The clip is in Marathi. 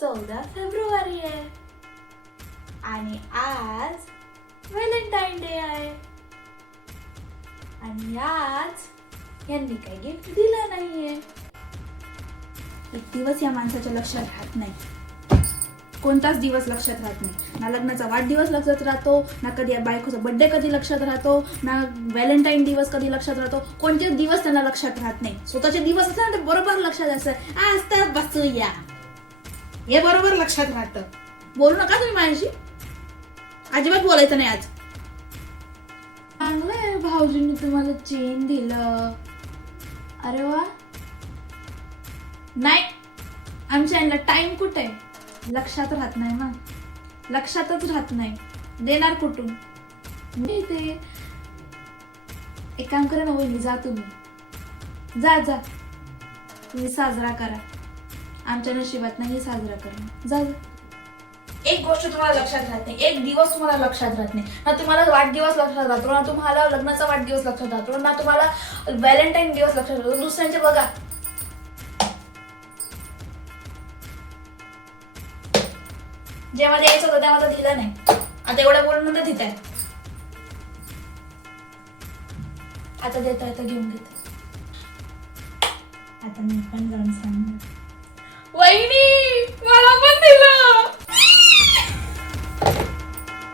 14 फेब्रुवारी आहे आणि आज व्हॅलेंटाईन डे आहे आणि आज यांनी काही गिफ्ट दिलं नाहीये. एक दिवस या माणसाच्या लक्षात राहत नाही, कोणताच दिवस लक्षात राहत नाही. ना लग्नाचा वाढदिवस लक्षात राहतो, ना कधी बायकोचा बर्थडे कधी लक्षात राहतो, ना व्हॅलेंटाईन दिवस कधी लक्षात राहतो. कोणतेच दिवस त्यांना लक्षात राहत नाही. स्वतःचे दिवस असले ना ते बरोबर लक्षात असतं. आज तर बसूया, हे बरोबर लक्षात राहतं. बोलू नका तुम्ही माझ्याशी, अजिबात बोलायचं नाही. आज चांगलंय, भाऊजींनी तुम्हाला चेन दिलं. अरे वा. नाही, आमच्या यांना टाइम कुठे आहे, लक्षात राहत नाही ना, लक्षातच राहत नाही. देणार कुठून मी ते. एक काम करा ना वहिनी, जा तुम्ही, जा जा तुम्ही साजरा करा. आमच्या नशिबात नाही साजरा करणं. जा. एक गोष्ट तुम्हाला लक्षात राहत नाही, एक दिवस तुम्हाला लक्षात राहत नाही. ना तुम्हाला वाढदिवस लक्षात राहतो, ना तुम्हाला लग्नाचा वाढदिवस लक्षात राहतो, ना तुम्हाला व्हॅलेंटाईन दिवस लक्षात राहतो. दुसऱ्यांचे बघा. जेव्हा द्यायचं होतं तेव्हा तर दिलं नाही. आता एवढं बोलून नंतर देत आहे. आता देता येतं घेऊन घेत. आता मी पण जाऊन सांगणार, वहिनी